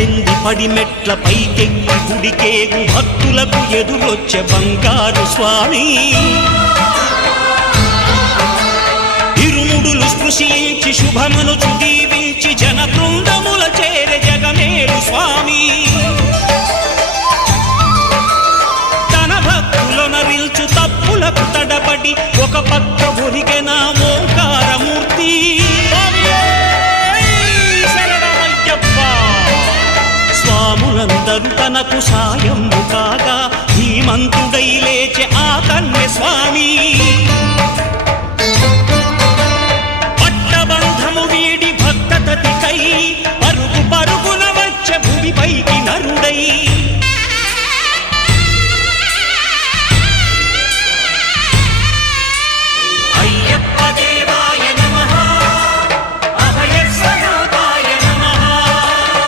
పద్దెంది పడిమెట్ల పైకెక్కి గుడికేగు భక్తులకు ఎదురొచ్చే బంగారు స్వామి ఇరుముడులు స్పృశించి శుభమనుచు దీవించి జన బృందముల చేరే జగమేలు స్వామి తన భక్తులొనరిల్చు తప్పులకు తడబడి ఒక పక్క ఒరిగెన ఓంకారమూర్తి స్వాములందరూ తనకు సాయము కాగా ధీమంతుడై లేచే ఆ కన్య స్వామి